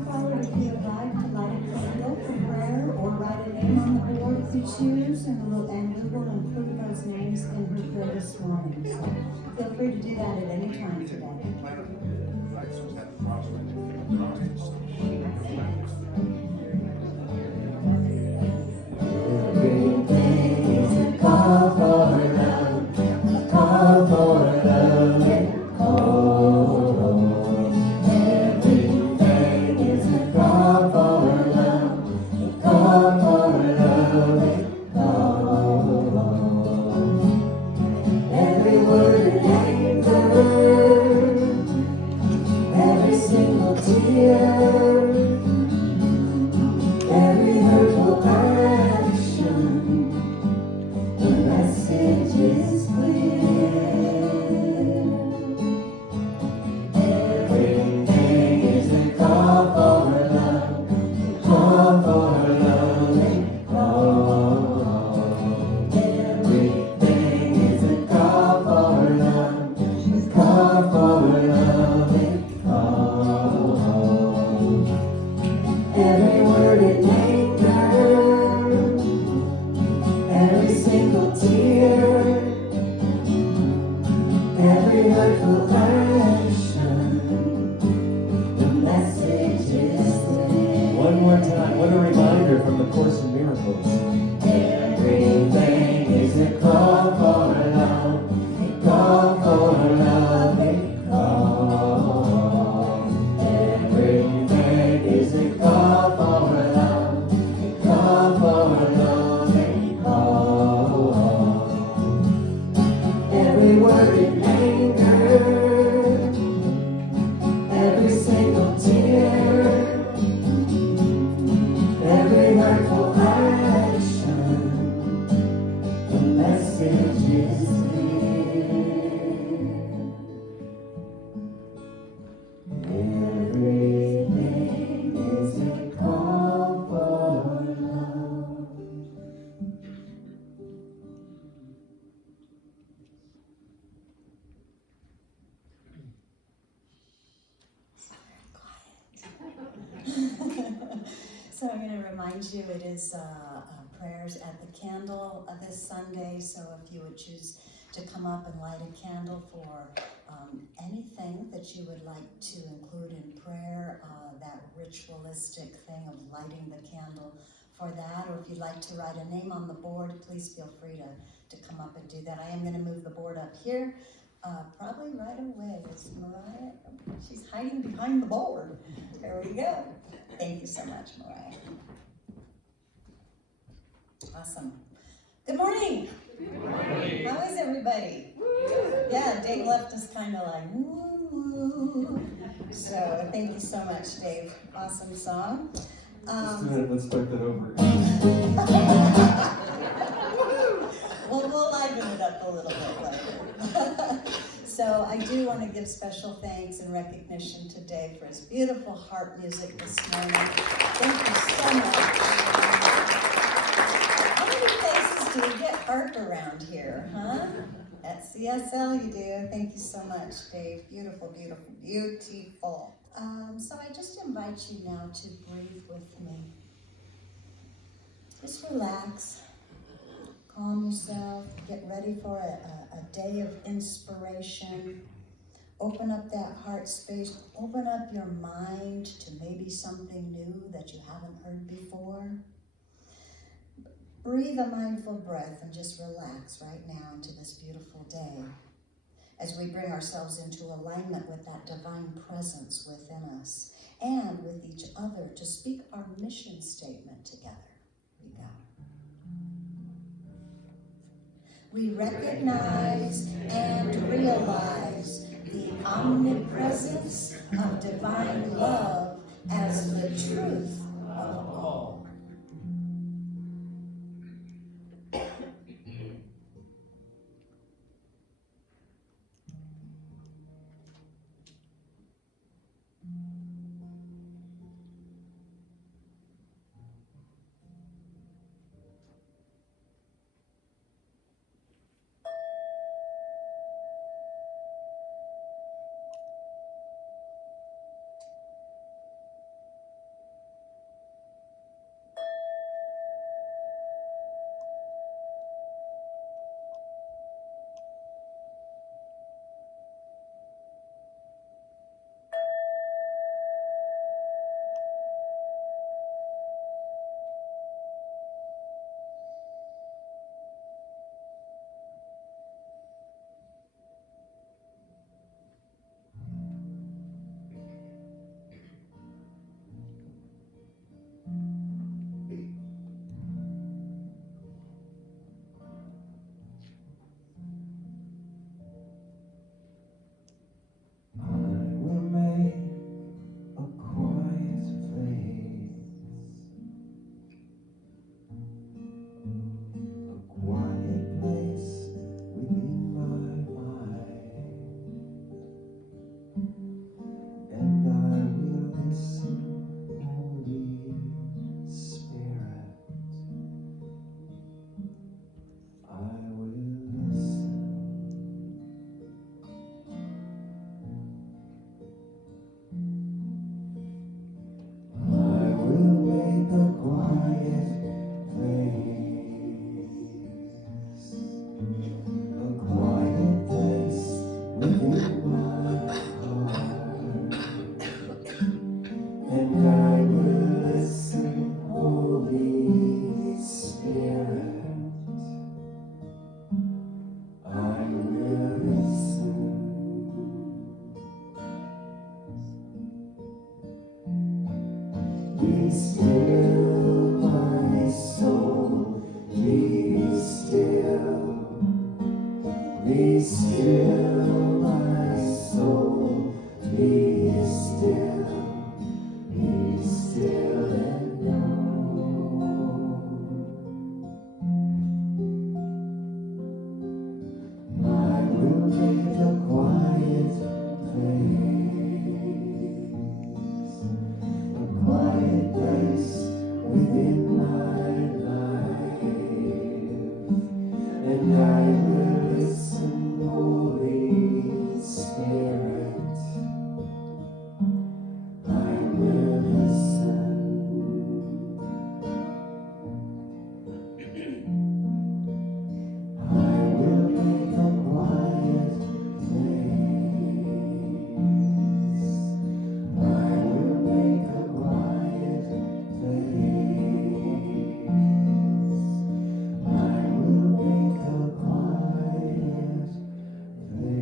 come forward if you would like to light a candle for prayer or write a name on the board if you choose, and we will include those names in her prayer this morning. So feel free to do that at any time today. Everything is a call for love, a call for love, and call. Everything is a call for love, a call for love, and call. Every word in anger, every single tear, every hurtful action, the message is clear. Everything is a call for love, a call for love, and call. Everything is a call for love, a call for love, and call. Every word in anger, every single tear, every hurtful action, the message is clear. One more time, what a reminder from the Course in Miracles. Everything is a call for love, a call for love, a call. Everything is a call for love, a call for love, a call. Every word in anger, every single tear, every hurtful action, the message is clear. Everything is a call for love. So I'm going to remind you, it is prayers at the candle this Sunday. So if you would choose to come up and light a candle for anything that you would like to include in prayer, that ritualistic thing of lighting the candle for that, or if you'd like to write a name on the board, please feel free to come up and do that. I am going to move the board up here. Probably right away. Is Mariah? She's hiding behind the board. There we go. Thank you so much, Mariah. Awesome. Good morning. Good morning. How is everybody? Yeah, Dave left us kind of like, woo. So thank you so much, Dave. Awesome song. Just a minute, let's start that over. We'll liven it up a little bit later. So I do want to give special thanks and recognition to Dave for his beautiful harp music this morning. Thank you so much. How many places do we get harp around here, huh? At CSL you do. Thank you so much, Dave. Beautiful, beautiful, beautiful. So I just invite you now to breathe with me. Just relax. Calm yourself, get ready for a day of inspiration. Open up that heart space, open up your mind to maybe something new that you haven't heard before. Breathe a mindful breath and just relax right now into this beautiful day as we bring ourselves into alignment with that divine presence within us and with each other to speak our mission statement together. Here we go. We recognize and realize the omnipresence of divine love as the truth of all. Be still, my soul, be still. Be still, my soul, be still. Be still and know. I will make a quiet place within my life, and I will listen, Holy Spirit. I will listen. I will make a quiet place. I will make a quiet place. I will make a quiet place.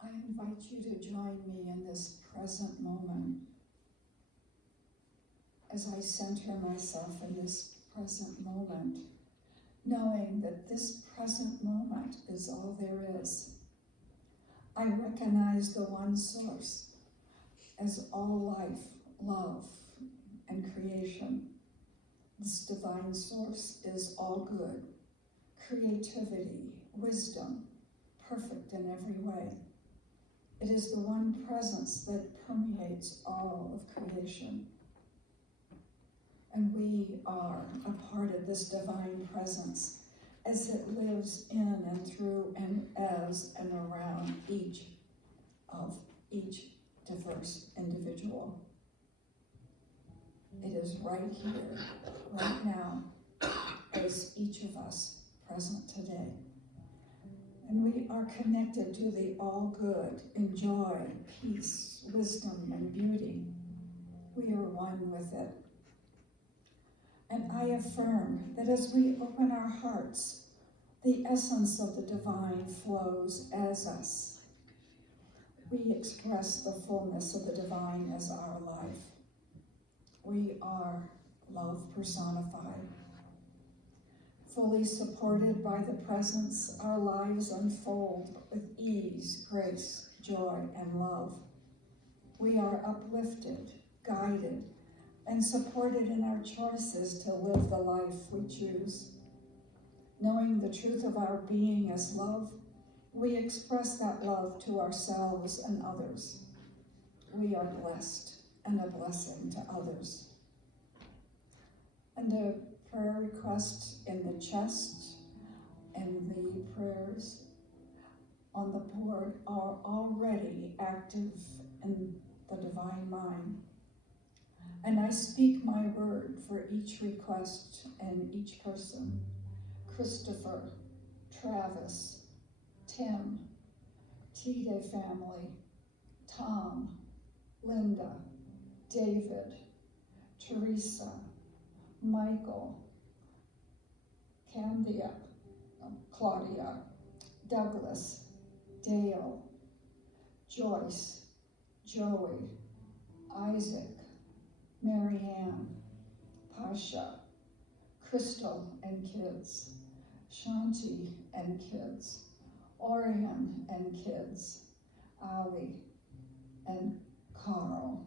I invite you to join me in this present moment as I center myself in this present moment, knowing that this present moment is all there is. I recognize the one source as all life, love, and creation. This divine source is all good, creativity, wisdom, perfect in every way. It is the one presence that permeates all of creation. And we are a part of this divine presence as it lives in and through and as and around each diverse individual. It is right here, right now, as each of us present today. And we are connected to the all good in joy, peace, wisdom, and beauty. We are one with it. And I affirm that as we open our hearts, the essence of the divine flows as us. We express the fullness of the divine as our life. We are love personified. Fully supported by the presence, our lives unfold with ease, grace, joy, and love. We are uplifted, guided, and supported in our choices to live the life we choose. Knowing the truth of our being as love, we express that love to ourselves and others. We are blessed and a blessing to others. And a prayer request in the chest and the prayers on the board are already active in the divine mind. And I speak my word for each request and each person. Christopher, Travis, Tim, T-Day family, Tom, Linda, David, Teresa, Michael, Candia, Claudia, Douglas, Dale, Joyce, Joey, Isaac, Marianne, Pasha, Crystal and kids, Shanti and kids, Orion and kids, Ali and Carl.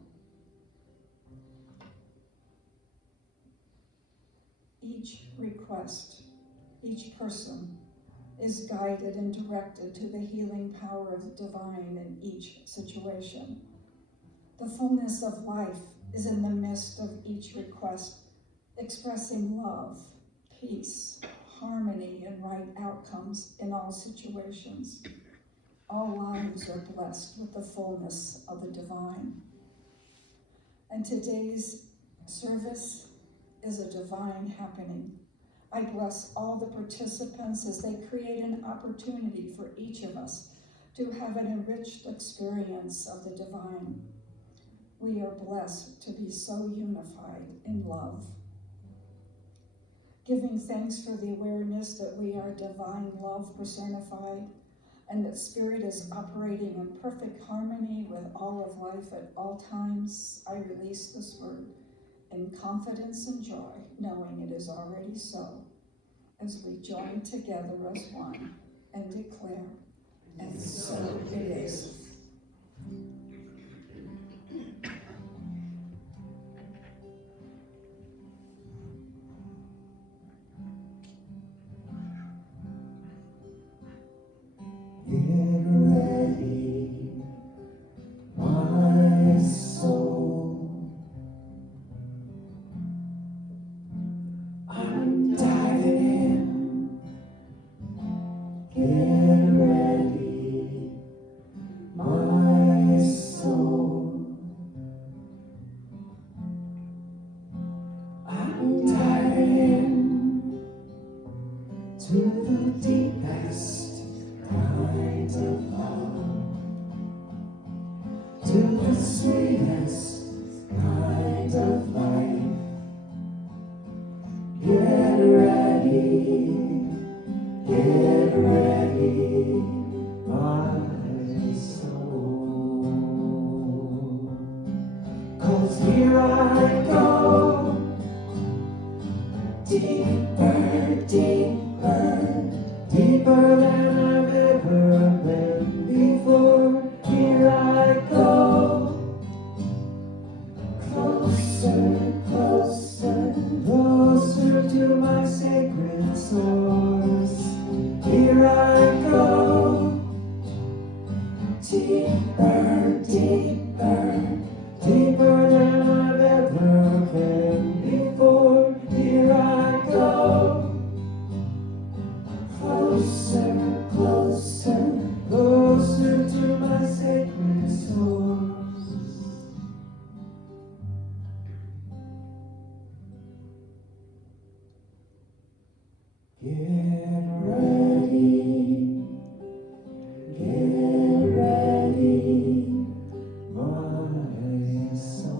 Each request, each person is guided and directed to the healing power of the divine in each situation. The fullness of life is in the midst of each request, expressing love, peace, harmony, and right outcomes in all situations. All lives are blessed with the fullness of the divine. And today's service is a divine happening. I bless all the participants as they create an opportunity for each of us to have an enriched experience of the divine. We are blessed to be so unified in love. Giving thanks for the awareness that we are divine love personified, and that Spirit is operating in perfect harmony with all of life at all times, I release this word in confidence and joy, knowing it is already so, as we join together as one and declare, and so it is. Get ready, my soul. I'm diving in. Get ready, my soul. I'm diving in to the deepest kind of love, to the sweetest kind of life. Get ready, my soul. 'Cause here I go, deeper, deeper, deeper than I've ever been before. Here I go, closer, closer, closer to my sacred source. Here I go, deeper, deeper, deeper than I've ever been before. Here I go, closer, closer, closer to my sacred source. Get ready, my soul.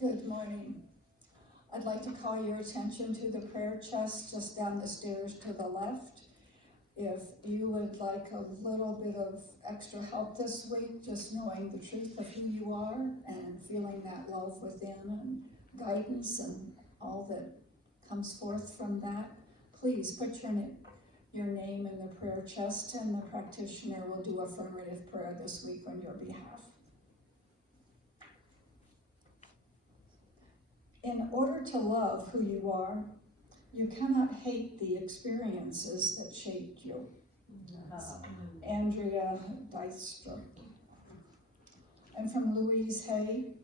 Good morning. I'd like to call your attention to the prayer chest just down the stairs to the left. If you would like a little bit of extra help this week, just knowing the truth of who you are and feeling that love within and guidance and all that comes forth from that, please put your name in the prayer chest, and the practitioner will do affirmative prayer this week on your behalf. In order to love who you are, you cannot hate the experiences that shaped you. Andrea Dijkstra. And from Louise Hay,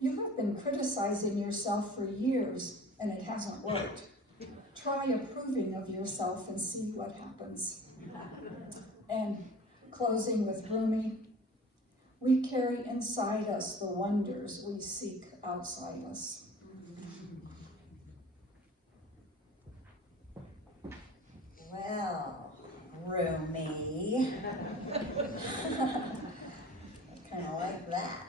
you have been criticizing yourself for years and it hasn't worked. Try approving of yourself and see what happens. And closing with Rumi, we carry inside us the wonders we seek outside us. Well, Rumi. I kind of like that.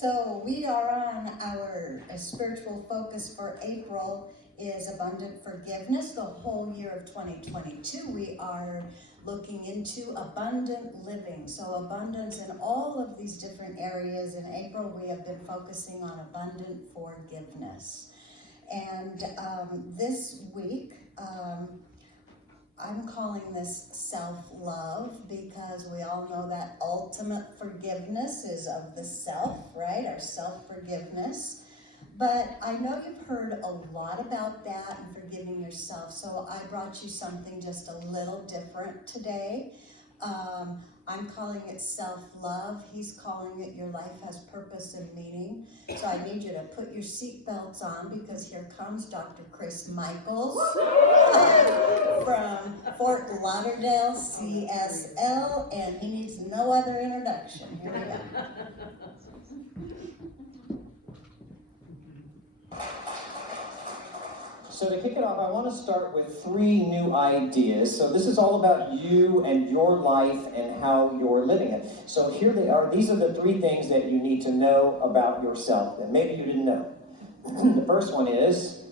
So we are on our spiritual focus for April is abundant forgiveness. The whole year of 2022, we are looking into abundant living. So abundance in all of these different areas. In April, we have been focusing on abundant forgiveness. And this week, I'm calling this self-love because we all know that ultimate forgiveness is of the self, right? Our self-forgiveness. But I know you've heard a lot about that and forgiving yourself, so I brought you something just a little different today. I'm calling it self-love. He's calling it your life has purpose and meaning. So I need you to put your seatbelts on because here comes Dr. Chris Michaels from Fort Lauderdale, CSL, and he needs no other introduction. Here we go. So to kick it off, I want to start with 3 new ideas. So this is all about you and your life and how you're living it. So here they are. These are the 3 things that you need to know about yourself that maybe you didn't know. The first one is,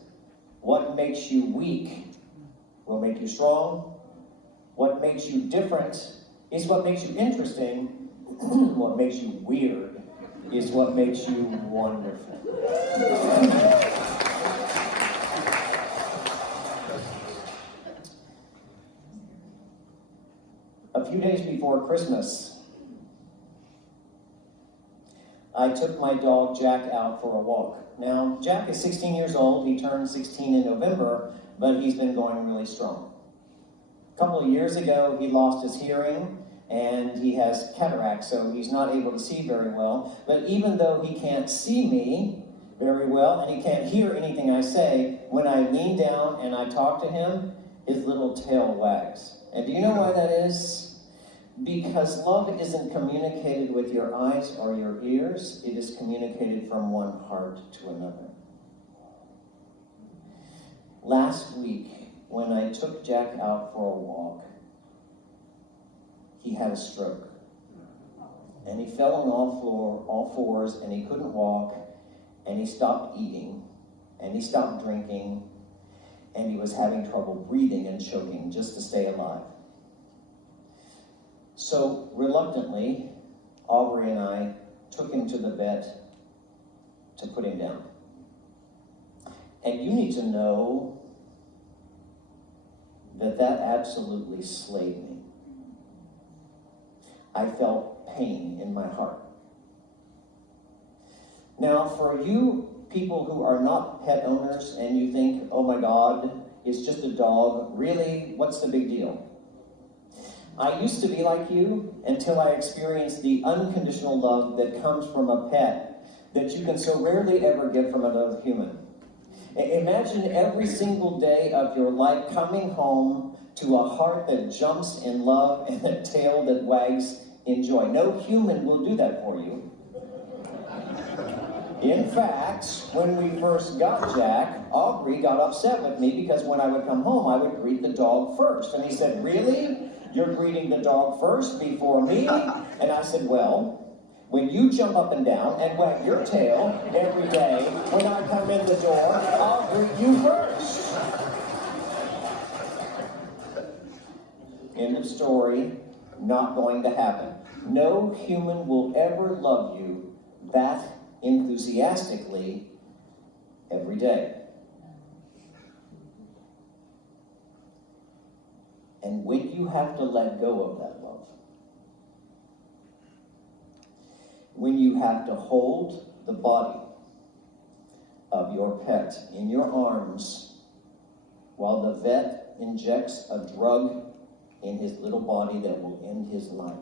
what makes you weak will make you strong. What makes you different is what makes you interesting. What makes you weird is what makes you wonderful. A few days before Christmas, I took my dog Jack out for a walk. Now, Jack is 16 years old. He turned 16 in November, but he's been going really strong. A couple of years ago, he lost his hearing, and he has cataract, so he's not able to see very well. But even though he can't see me very well, and he can't hear anything I say, when I lean down and I talk to him, his little tail wags. And do you know why that is? Because love isn't communicated with your eyes or your ears, it is communicated from one heart to another. Last week, when I took Jack out for a walk, he had a stroke. And he fell on all fours, and he couldn't walk, and he stopped eating, and he stopped drinking, and he was having trouble breathing and choking just to stay alive. So, reluctantly, Aubrey and I took him to the vet to put him down. And you need to know that that absolutely slayed me. I felt pain in my heart. Now, for you people who are not pet owners and you think, oh my God, it's just a dog, really, what's the big deal? I used to be like you until I experienced the unconditional love that comes from a pet that you can so rarely ever get from another human. Imagine every single day of your life coming home to a heart that jumps in love and a tail that wags in joy. No human will do that for you. In fact, when we first got Jack, Aubrey got upset with me because when I would come home, I would greet the dog first. And he said, really? You're greeting the dog first before me? And I said, well, when you jump up and down and wag your tail every day, when I come in the door, I'll greet you first. End of story, not going to happen. No human will ever love you that enthusiastically every day. And when you have to let go of that love, when you have to hold the body of your pet in your arms while the vet injects a drug in his little body that will end his life,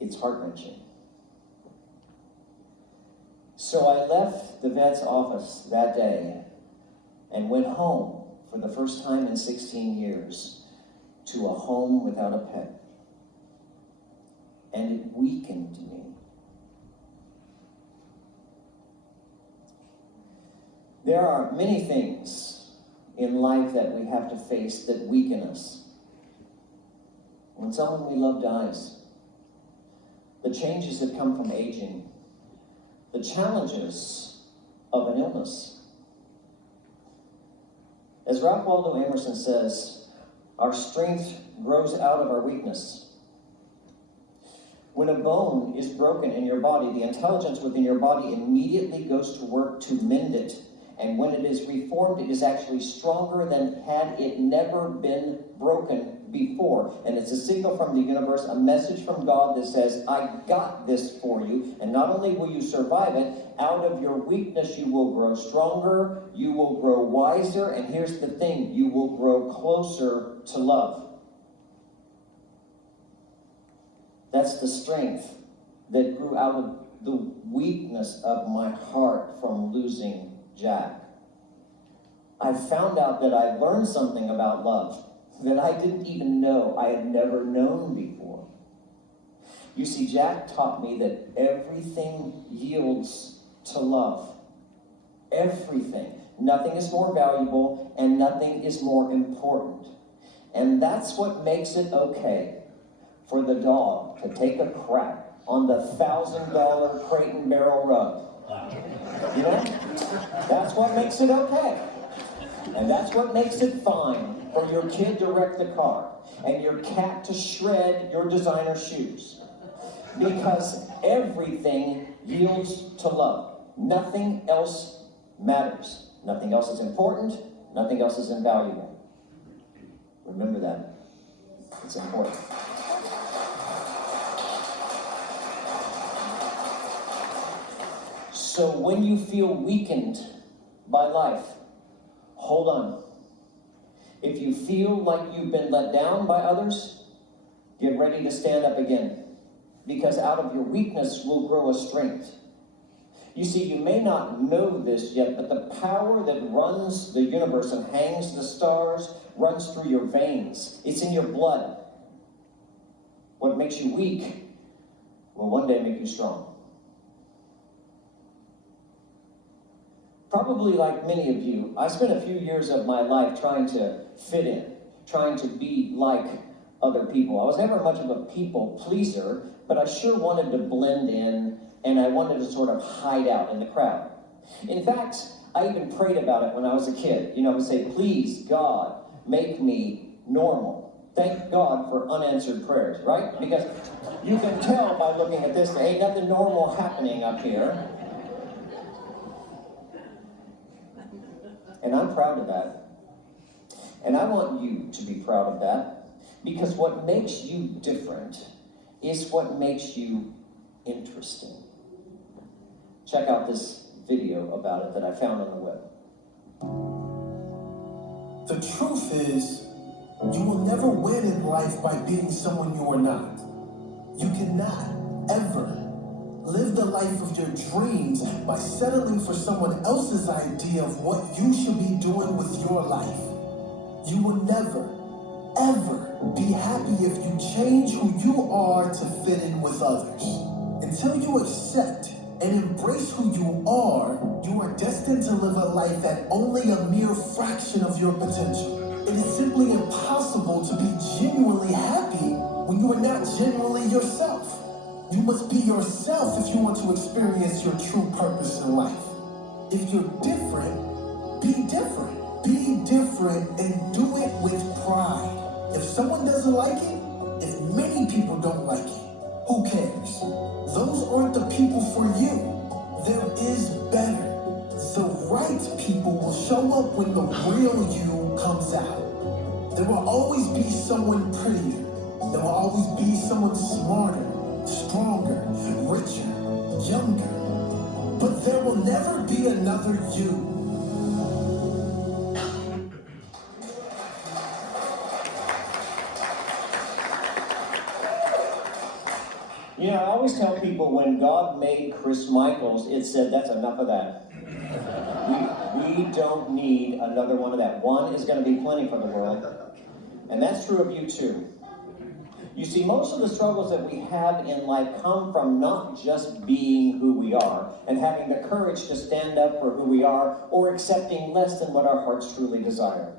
it's heart-wrenching. So I left the vet's office that day and went home for the first time in 16 years to a home without a pet. And it weakened me. There are many things in life that we have to face that weaken us. When someone we love dies, the changes that come from aging, the challenges of an illness. As Ralph Waldo Emerson says, our strength grows out of our weakness. When a bone is broken in your body, the intelligence within your body immediately goes to work to mend it. And when it is reformed, it is actually stronger than had it never been broken before. And it's a signal from the universe, a message from God that says, I got this for you. And not only will you survive it, out of your weakness you will grow stronger, you will grow wiser, and here's the thing, you will grow closer to love. That's the strength that grew out of the weakness of my heart from losing Jack. I found out that I learned something about love that I didn't even know I had never known before. You see, Jack taught me that everything yields to love. Everything. Nothing is more valuable and nothing is more important. And that's what makes it okay for the dog to take a crap on the $1,000 Crate and Barrel rug. You know? That's what makes it okay. And that's what makes it fine for your kid to wreck the car and your cat to shred your designer shoes. Because everything yields to love. Nothing else matters. Nothing else is important. Nothing else is invaluable. Remember that. It's important. So when you feel weakened by life, hold on. If you feel like you've been let down by others, get ready to stand up again. Because out of your weakness will grow a strength. You see, you may not know this yet, but the power that runs the universe and hangs the stars runs through your veins. It's in your blood. What makes you weak will one day make you strong. Probably like many of you, I spent a few years of my life trying to fit in, trying to be like other people. I was never much of a people pleaser, but I sure wanted to blend in, and I wanted to sort of hide out in the crowd. In fact, I even prayed about it when I was a kid. You know, I would say, please, God, make me normal. Thank God for unanswered prayers, right? Because you can tell by looking at this, there ain't nothing normal happening up here. And I'm proud of that. And I want you to be proud of that. Because what makes you different is what makes you interesting. Check out this video about it that I found on the web. The truth is, you will never win in life by being someone you are not. You cannot ever live the life of your dreams by settling for someone else's idea of what you should be doing with your life. You will never, ever be happy if you change who you are to fit in with others. Until you accept and embrace who you are destined to live a life at only a mere fraction of your potential. It is simply impossible to be genuinely happy when you are not genuinely yourself. You must be yourself if you want to experience your true purpose in life. If you're different, be different. Be different and do it with pride. If someone doesn't like it, if many people don't like it, who cares? Those aren't the people for you. There is better. The right people will show up when the real you comes out. There will always be someone prettier. There will always be someone smarter, stronger, richer, younger. But there will never be another you. You know, I always tell people when God made Chris Michaels, it said, that's enough of that. We don't need another one of that. One is going to be plenty for the world. And that's true of you too. You see, most of the struggles that we have in life come from not just being who we are and having the courage to stand up for who we are or accepting less than what our hearts truly desire.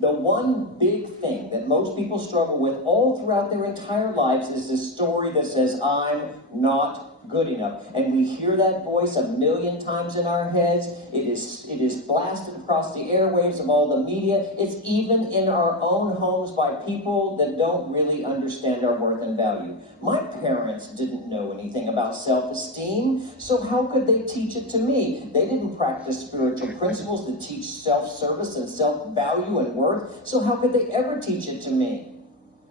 The one big thing that most people struggle with all throughout their entire lives is this story that says, I'm not good enough. And we hear that voice a million times in our heads. It is blasted across the airwaves of all the media. It's even in our own homes by people that don't really understand our worth and value. My parents didn't know anything about self-esteem, so how could they teach it to me? They didn't practice spiritual principles that teach self-service and self-value and worth, so how could they ever teach it to me?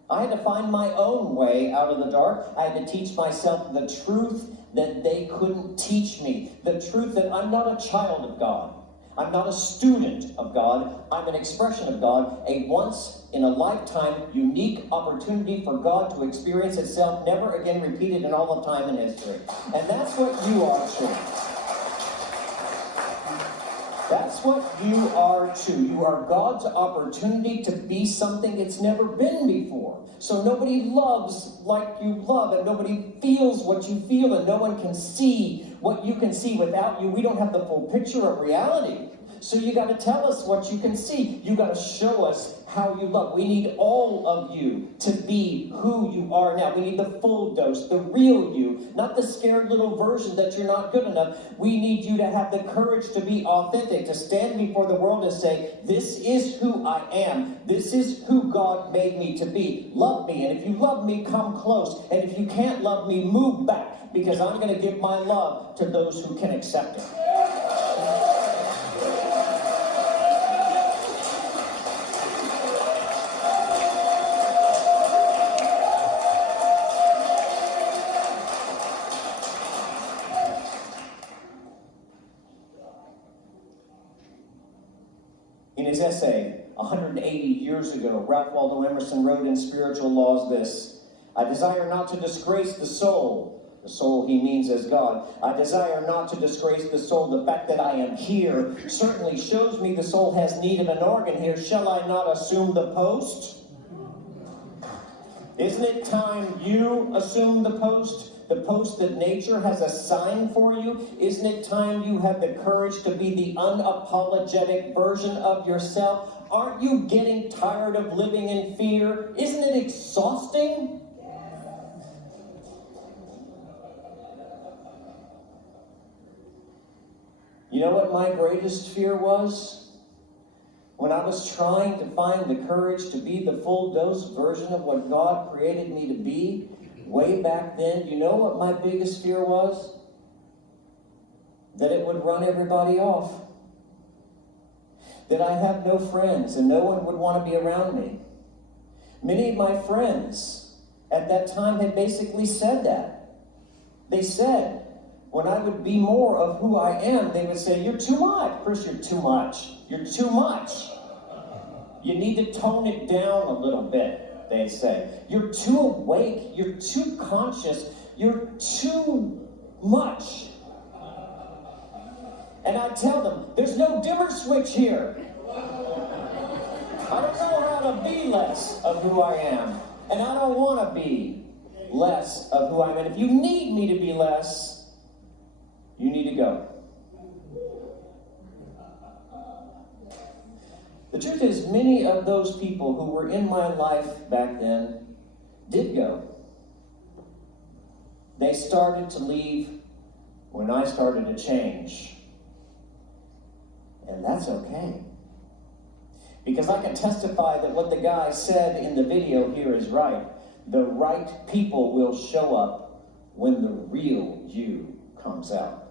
I had to find my own way out of the dark. I had to teach myself the truth that they couldn't teach me. The truth that I'm not a child of God. I'm not a student of God. I'm an expression of God. A once-in-a-lifetime unique opportunity for God to experience itself, never again repeated in all of time and history. And that's what you are too. That's what you are too. You are God's opportunity to be something it's never been before. So nobody loves like you love, and nobody feels what you feel, and no one can see what you can see without you. We don't have the full picture of reality. So you got to tell us what you can see. You got to show us how you love. We need all of you to be who you are now. We need the full dose, the real you, not the scared little version that you're not good enough. We need you to have the courage to be authentic, to stand before the world and say, this is who I am. This is who God made me to be. Love me. And if you love me, come close. And if you can't love me, move back, because I'm going to give my love to those who can accept it. In his essay, 180 years ago, Ralph Waldo Emerson wrote in Spiritual Laws this: I desire not to disgrace the soul he means as God. I desire not to disgrace the soul. The fact that I am here certainly shows me the soul has need of an organ here. Shall I not assume the post? Isn't it time you assume the post? The post that nature has assigned for you? Isn't it time you have the courage to be the unapologetic version of yourself? Aren't you getting tired of living in fear? Isn't it exhausting? You know what my greatest fear was? When I was trying to find the courage to be the full dose version of what God created me to be, way back then, you know what my biggest fear was? That it would run everybody off. That I have no friends and no one would want to be around me. Many of my friends at that time had basically said that. They said, when I would be more of who I am, they would say, you're too much. Chris, you're too much. You're too much. You need to tone it down a little bit. They say, you're too awake, you're too conscious, you're too much. And I tell them, there's no dimmer switch here. I don't know how to be less of who I am, and I don't want to be less of who I am. And if you need me to be less, you need to go. The truth is, many of those people who were in my life back then did go. They started to leave when I started to change. And that's okay. Because I can testify that what the guy said in the video here is right. The right people will show up when the real you comes out.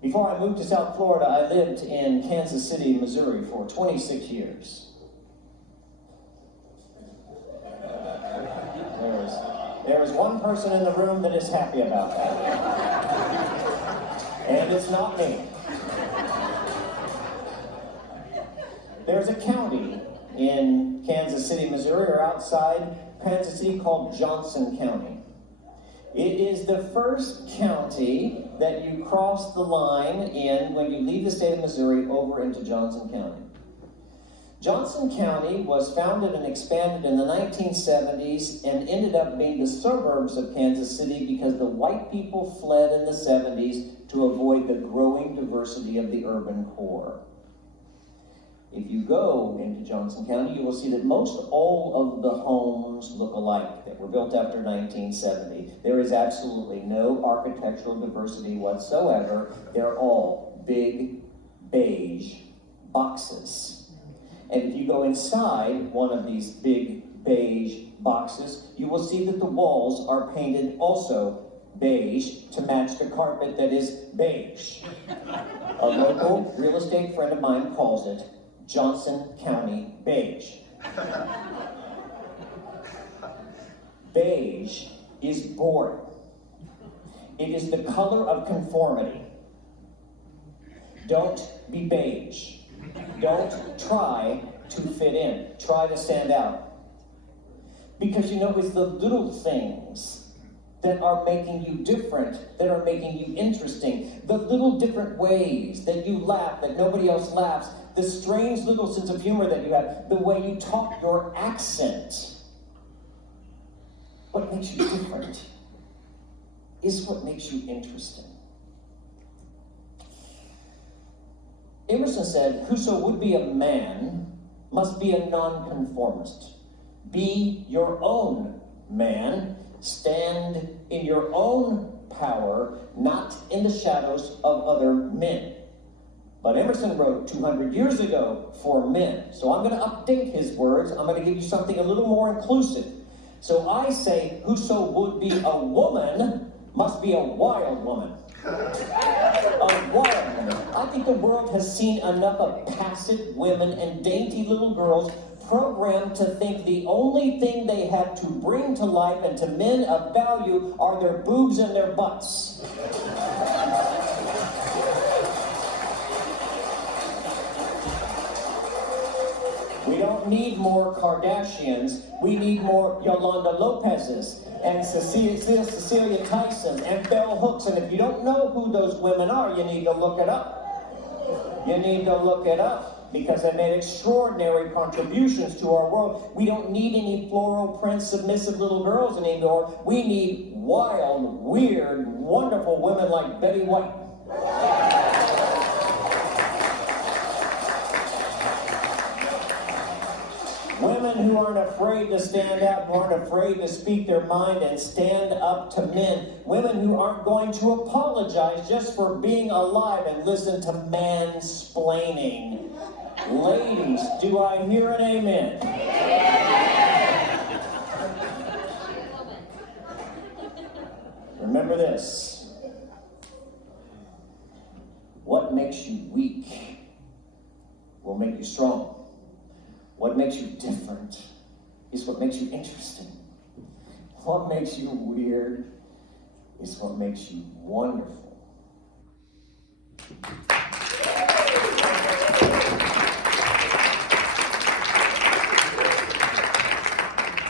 Before I moved to South Florida, I lived in Kansas City, Missouri for 26 years. There's one person in the room that is happy about that. And it's not me. There's a county in Kansas City, Missouri, or outside Kansas City, called Johnson County. It is the first county that you cross the line in when you leave the state of Missouri over into Johnson County. Johnson County was founded and expanded in the 1970s and ended up being the suburbs of Kansas City because the white people fled in the 70s to avoid the growing diversity of the urban core. If you go into Johnson County, you will see that most all of the homes look alike that were built after 1970. There is absolutely no architectural diversity whatsoever. They're all big, beige boxes. And if you go inside one of these big beige boxes, you will see that the walls are painted also beige to match the carpet that is beige. A local real estate friend of mine calls it Johnson County beige. Beige is boring. It is the color of conformity. Don't be beige. Don't try to fit in. Try to stand out. Because you know, it's the little things that are making you different, that are making you interesting. The little different ways that you laugh that nobody else laughs. The strange little sense of humor that you have. The way you talk, your accent. What makes you different is what makes you interesting. Emerson said, "Whoso would be a man must be a nonconformist. Be your own man. Stand in your own power, not in the shadows of other men." But Emerson wrote 200 years ago for men. So I'm going to update his words. I'm going to give you something a little more inclusive. So I say, whoso would be a woman must be a wild woman. A wild woman. I think the world has seen enough of passive women and dainty little girls programmed to think the only thing they have to bring to life and to men of value are their boobs and their butts. We don't need more Kardashians. We need more Yolanda Lopez's and Cecilia Tyson and Bell Hooks. And if you don't know who those women are, you need to look it up. You need to look it up because they made extraordinary contributions to our world. We don't need any floral print submissive little girls anymore. We need wild, weird, wonderful women like Betty White. Women who aren't afraid to stand out, who aren't afraid to speak their mind and stand up to men. Women who aren't going to apologize just for being alive and listen to mansplaining. Ladies, do I hear an amen? Remember this. What makes you weak will make you strong. What makes you different is what makes you interesting. What makes you weird is what makes you wonderful.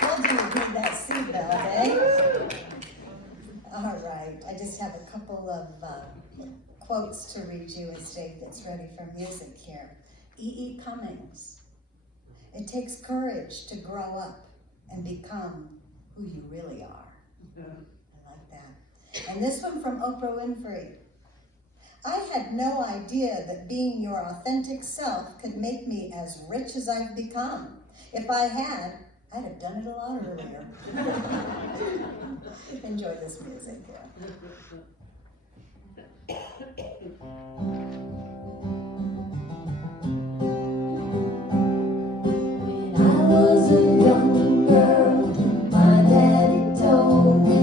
Told you you'd need that seatbelt, eh? All right, I just have a couple of quotes to read you as Dave gets ready for music here. E.E. Cummings. It takes courage to grow up and become who you really are. I like that. And this one from Oprah Winfrey. I had no idea that being your authentic self could make me as rich as I've become. If I had, I'd have done it a lot earlier. Enjoy this music here. I was a young girl, my daddy told me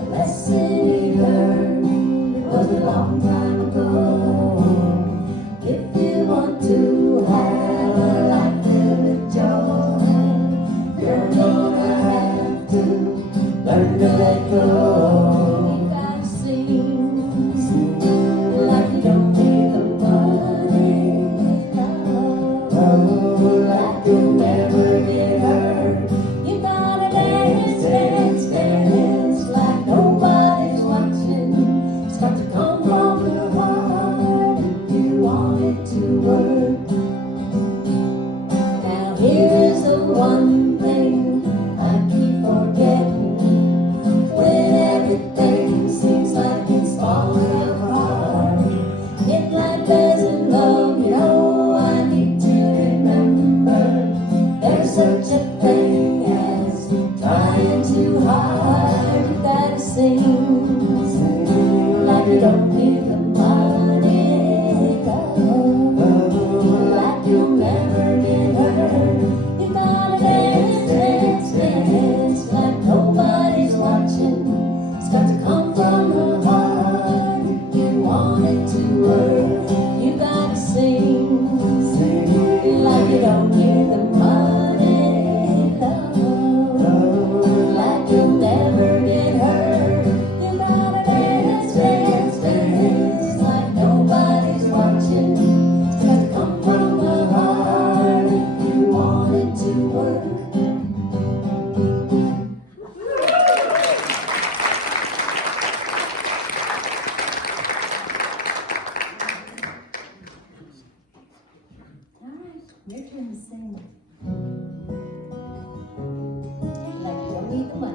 a lesson he learned, it was a long time ago. If you want to have a life filled with joy, you're gonna have to learn to let go. You gotta sing like you don't one thing I keep forgetting. When everything seems like it's falling apart, if life doesn't love you, oh, I need to remember there's such a thing as trying too hard. You gotta sing like you don't need the money, like you'll never get hurt. You gotta dance like nobody's watching. It's got to come from the heart if you want it to work. You gotta sing like you don't need the money, like you'll never get hurt. You gotta dance like nobody's watching. It's got to come from the heart if you want it to work. All right, your turn to sing. Like you don't need the money.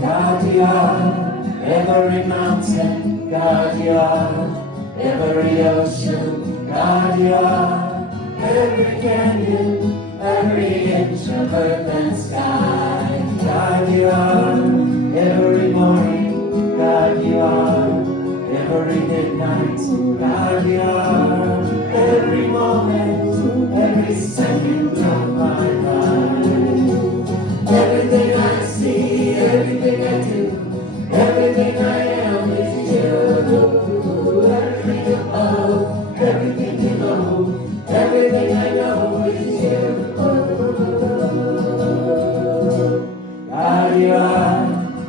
God, you are every mountain. God, you are every ocean. God, you are every canyon, every inch of earth and sky. God, you are every morning. God, you are every midnight. God, you are every moment, every second of my life. Everything I see, everything I do, everything I am is you. Everything above, everything below, everything I know is you. God, you are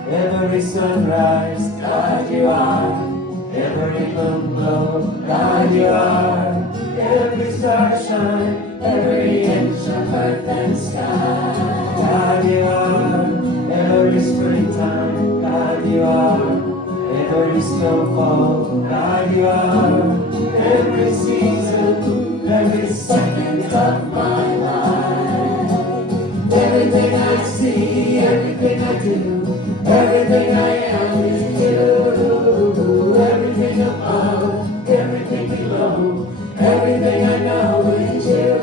every sunrise. God, you are every moon glow. God, you are every star shine, every inch of earth and sky. God, you are every springtime. God, you are every snowfall. God, you are every season, every second of my life. Everything I see, everything I do, everything I am is you. Everything above, everything below, everything I know is you.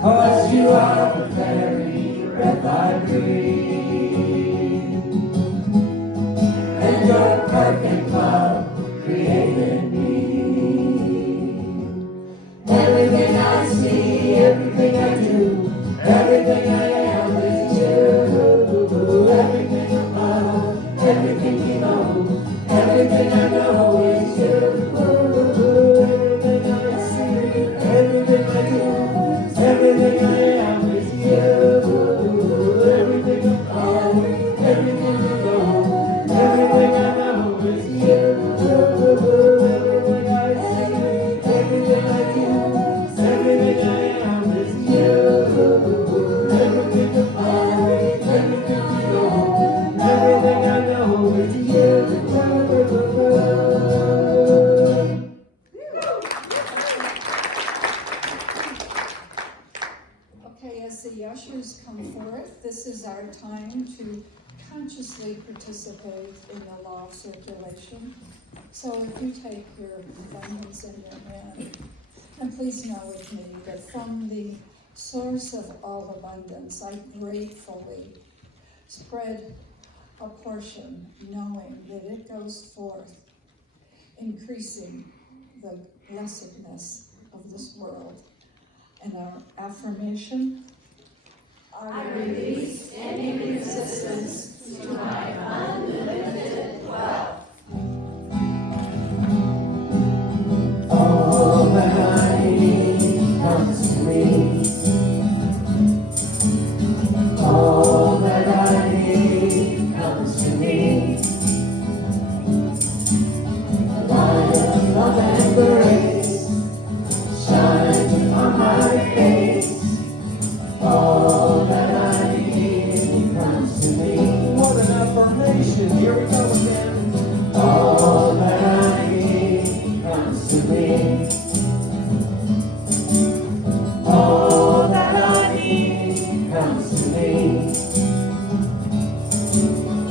'Cause you are the very breath I breathe, and your perfect love created me. Everything I see, everything I do, everything I am is you. Everything above, everything below, everything I know is you. Everything I see, everything I do, everything I am is you. Everything above, everything below, everything I know is you. Everything I see, everything I do, everything I am is you. Everything above, everything below, everything I know is you. Okay, as the ushers come forth, this is our time to consciously participate in the law of circulation. So if you take your abundance in your hand, and please know with me that from the source of all abundance, I gratefully spread a portion, knowing that it goes forth, increasing the blessedness of this world. And our affirmation, I release any resistance to my unlimited wealth. All that I need comes to me. All that I need comes to me. The light of love and grace shines on my face. All that I need comes to me. two, here we go again. All that I need comes to me. All that I need comes to me.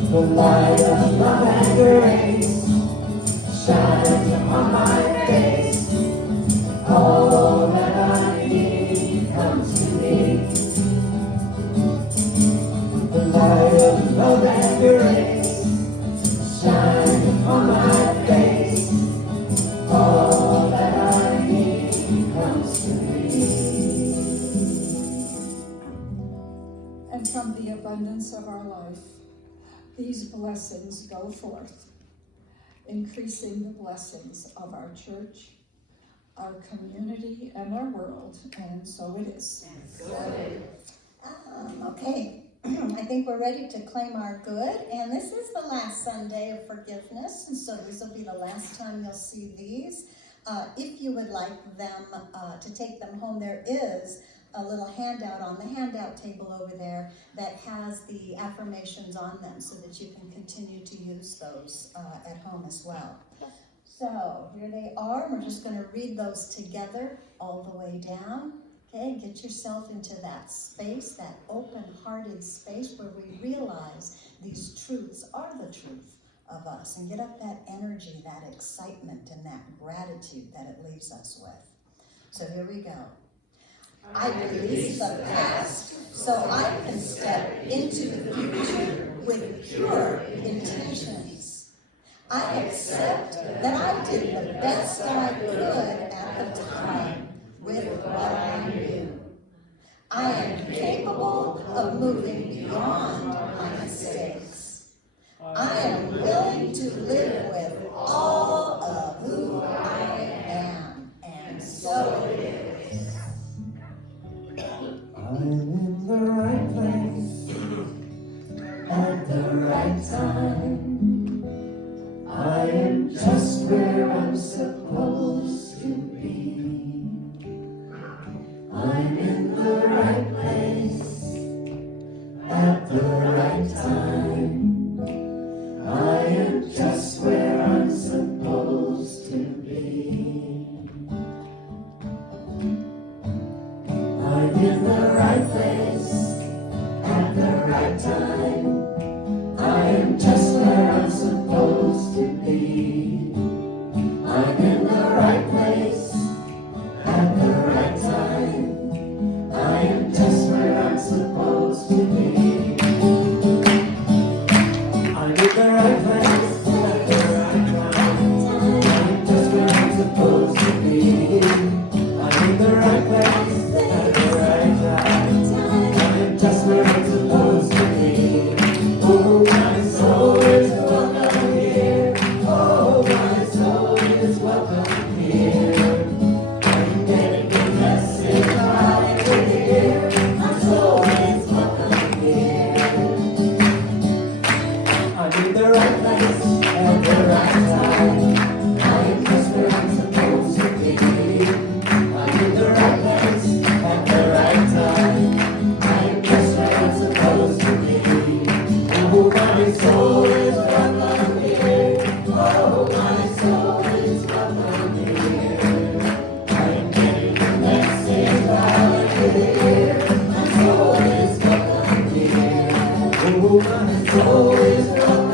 The light of love and grace shines upon my face. All that I need comes to me. The light of love and grace shines upon my face. All that I need comes to me. And from the abundance of our life, these blessings go forth, increasing the blessings of our church, our community, and our world, and so it is. Okay, I think we're ready to claim our good, and this is the last Sunday of forgiveness, and so this will be the last time you'll see these. If you would like them to take them home, there is a little handout on the handout table over there that has the affirmations on them so that you can continue to use those at home as well. So here they are. We're just going to read those together all the way down. Okay, get yourself into that space, that open-hearted space where we realize these truths are the truth of us, and get up that energy, that excitement, and that gratitude that it leaves us with. So here we go. I release the past so I can step into the future with pure intentions. I accept that I did the best I could at the time with what I knew. I am capable of moving beyond my mistakes. I am willing to live with all of who I am, and so it is. I'm in the right place at the right time. I am just where I'm supposed to be. I'm in the right place at the right time. I am just where I'm supposed to be. I'm in the right place at the right time. I am just where I'm supposed to be. I'm in the right place at the right time. I am just where I'm supposed to be. I'm in the right place at the right time. I am just where I'm supposed to be. I'm in the right place at the right time. I am just where I'm supposed to be. Oh, my soul is welcome here. Oh, my soul is welcome here. I'm getting the message loud and clear. My soul is welcome here. I'm in the right place at the right time. I am just where I'm supposed to be. I'm in the right place at the right time. I am just where I'm supposed to be. Oh, my soul is welcome here. Oh, my soul is welcome here. I am getting the message loud and clear. My soul is welcome here. Oh, my soul is welcome here.